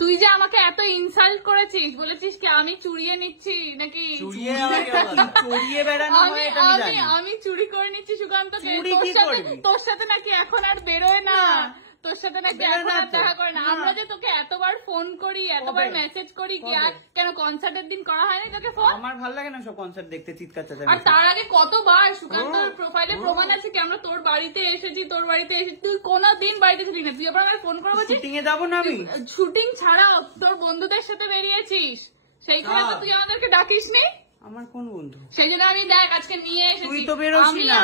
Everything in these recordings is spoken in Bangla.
তুই যে আমাকে এত ইনসাল্ট করেছিস, বলেছিস কি আমি চুরিয়ে নিচ্ছি নাকি, আমি চুরি করে নিচ্ছি সুকান্তকে, তোর সাথে নাকি এখন আর বেরোয় না, তোর সাথে নাকি এখন আর দেখা করে না। আমরা যে তোকে এতবার ফোন করি, এতবার মেসেজ করি, কি আর কেন কনসার্টের দিন করা হয়নি তোকে ফোন? আমার ভালো লাগে না সব কনসার্ট দেখতে, চিৎকার চেঁচামেচি। আর তার আগে কতবার সুকান্তর প্রোফাইলে প্রমাণ আছে কি আমরা তোর বাড়িতে এসেছি, তোর বাড়িতে এসেছি, তুই কোনোদিন বাড়িতে ছিলি না। তুই আবার আমার ফোন করে বলছিস শুটিং এ যাবো না, আমি শুটিং ছাড়াও তোর বন্ধুদের সাথে বেরিয়েছিস, সেইখানে তো তুই আমাদেরকে ডাকিসনি। আমার কোন বন্ধু? সেই জন্য আমি দেখ আজকে নিয়ে এসেছি। তুই তো বেরোসি না,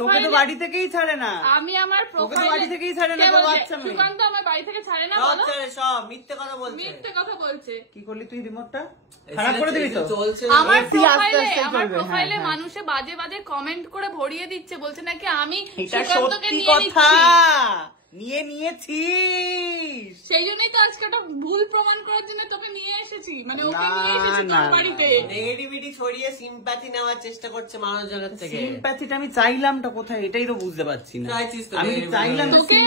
তোকে তো বাড়ি থেকেই ছাড়ে না। আমি আমার প্রোফাইলে বাড়ি থেকেই ছাড়ে না, বাচ্চা মেয়ে। সুকান্ত আমার বাড়ি থেকে ছাড়ে না, বলো সব মিথ্যে কথা বলছে, মিথ্যে কথা বলছে। কি করলি তুই? রিমোটটা খারাপ করে দিবি তো? আমার প্রোফাইলে মানুষে বাজে বাজে কমেন্ট করে ভরিয়ে দিচ্ছে, বলছে নাকি আমি সুকান্তকে নিয়ে নিচ্ছি। নিয়ে নিয়েছিস, সেই জন্যই তো আজকে একটা ভুল প্রমাণ করার জন্য তোকে নিয়ে এসেছি, মানে ওকে নিয়ে এসেছি তোর বাড়িতে। নেগেটিভিটি ছড়িয়ে সিম্প্যাথি নেওয়ার চেষ্টা করছে মানুষজনের থেকে। সিম্প্যাথিটা আমি চাইলামটা কোথায়, এটাই তো বুঝতে পারছি না। আমি চাইলাম তোকে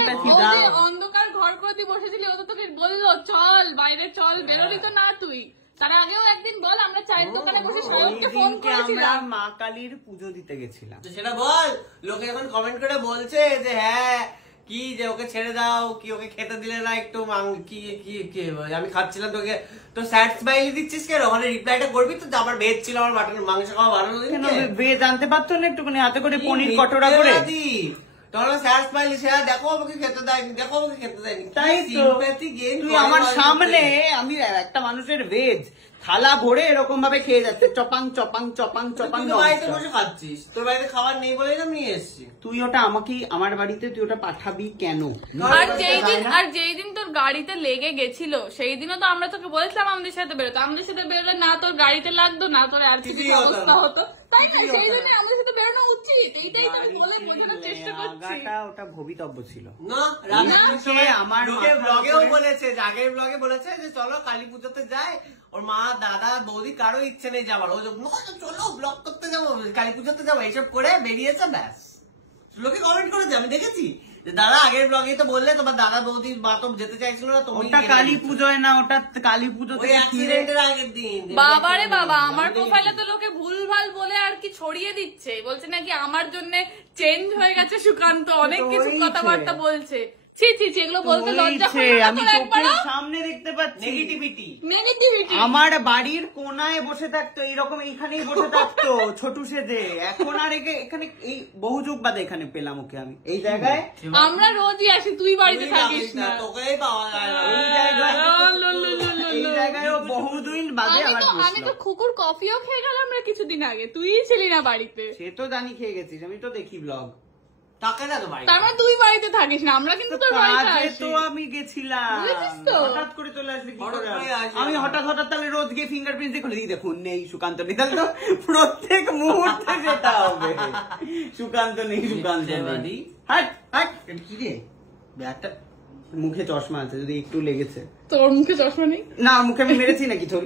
অন্ধকার ঘর করে তুই বসেছিলি, ও তো তোকে বললো চল বাইরে চল, বেরোলি তো না তুই। তার আগেও একদিন বল আমরা চায়ের দোকানে বসে সবাইকে ফোন করেছিলাম, মা কালীর পুজো দিতে গেছিলাম। তো সেটা বল, লোকে এখন কমেন্ট করে বলছে যে হ্যাঁ কি যে ওকে ছেড়ে দাও, কি ওকে খেতে দিলে না একটু, কি কি কি আমি খাচ্ছিলাম তোকে, তো স্যাড স্মাইলি দিচ্ছিস কেন? ওখানে রিপ্লাইটা করবি তো, আমার ভেজ ছিল, আমার মাটন মাংস খাওয়া বানানো, কেন ভেজ আনতে পারতো না একটুখানি হাতে করে পনির কটোরা করে? তোমার স্যাড স্মাইলি, সে দেখো আমাকে খেতে দেয়নি, দেখো আমাকে খেতে দেয়নি। তাই তো তুই আমার সামনে, আমি একটা মানুষের ভেজ থালা ভরে এরকম ভাবে খেয়ে যাচ্ছে, চপাং চপাং চপাং চপাং। বাড়িতে বসে খাচ্ছিস, তোর বাড়িতে খাবার নেই বলেই আমি নিয়ে এসেছি। তুই ওটা আমাকে আমার বাড়িতে তুই ওটা পাঠাবি কেন? আর যেই দিন তোর গাড়িতে লেগে গেছিল সেই দিনও তো আমরা তোকে বলেছিলাম আমাদের সাথে বেরোতে, আমাদের সাথে বেরোলে না তোর গাড়িতে লাগতো না তোর আর কিছু অবস্থা হতো, তাই না? সেই জন্য আমাদের সাথে বেরোনো উচিত, এইটাই তো বলে বোঝানোর চেষ্টা করছি। ওটা ভবিতব্য ছিল না, আমার ব্লগেও বলেছে, আগের ব্লগে বলেছে যে চলো কালী পুজোতে যাই, ওর মা দাদা বৌদি কারো ইচ্ছে নেই যাবার, ও চলো ব্লগ করতে যাবো, কালী পুজোতে যাবো, এইসব করে বেরিয়েছে, ব্যাস। লোকে কমেন্ট করেছে, আমি দেখেছি দাদা আগের ব্লগে তো বললে তোমার দাদা বৌদি মা তো যেতে চাইছিল না, ওটা কালী পুজোয় না, ওটা কালী পুজোতে আগের দিন। বাবারে বাবা, আমার প্রোফাইলে তো লোকে ভুলভাল বলে আর কি ছড়িয়ে দিচ্ছে, বলছে নাকি আমার জন্য চেঞ্জ হয়ে গেছে সুকান্ত, অনেক কিছু কথাবার্তা বলছে। ছি ছি ছি, এগুলো বলতে লজ্জা হয় না? আমি চোখের সামনে দেখতে পাচ্ছি নেগেটিভিটি। আমার বাড়ির কোনায় বসে থাকতো, এইরকম এইখানেই বসে থাকতো ছোট সেজে, এখন আর এখানে এই বহু যুগ বাদে এখানে পেলাম ওকে আমি এই জায়গায়। আমরা রোজই আসি, তুই বাড়িতে থাকিস না, তোকেই পাওয়া যায় এই জায়গায় বহুদিন বাদে। আমি তো খুকুর কফিও খেয়ে গেলাম না কিছুদিন আগে, তুই ছিলি না বাড়িতে। সে তো জানি খেয়ে গেছিস, আমি তো দেখি ব্লগ। তার মানে তুই বাড়িতে থাকিস না, আমরা কিন্তু তোর বাড়িতে আসি। তো আমি গেছিলাম, হঠাৎ করে চলে আসলি কি করে? আমি হঠাৎ তাহলে রোজ গিয়ে ফিঙ্গারপ্রিন্ট দিয়ে খুলে দিই, দেখুন নেই সুকান্ত নেই, তাহলে তো প্রত্যেক মুহূর্তে যেটা হবে সুকান্ত নেই সুকান্ত নেই। হাট হাট, কি রে ব্যাগটা? মুখে চশমা আছে, যদি একটু লেগেছে। তোর মুখে চশমা নেই? না, মুখে আমি মেরেছি নাকি তোর?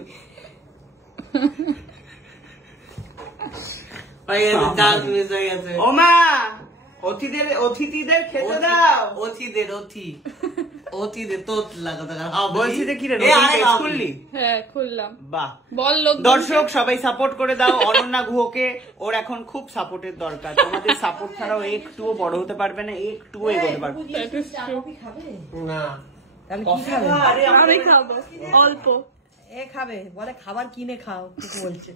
ও মা, অতিথিদের খেতে দাও। অতিথিদের তো বলছি যে কি রে খুললি? হ্যাঁ খুললাম। বাহ, বল লোক দর্শক সবাই সাপোর্ট করে দাও অনন্যা গুহকে, ওর এখন খুব সাপোর্টের দরকার, তোমাদের সাপোর্ট ছাড়াও একটুও বড় হতে পারবে না, একটুও এগোতে পারবে না। আমি খাবো অল্প। এ খাবে, বলে খাবার কিনে খাও, বলছে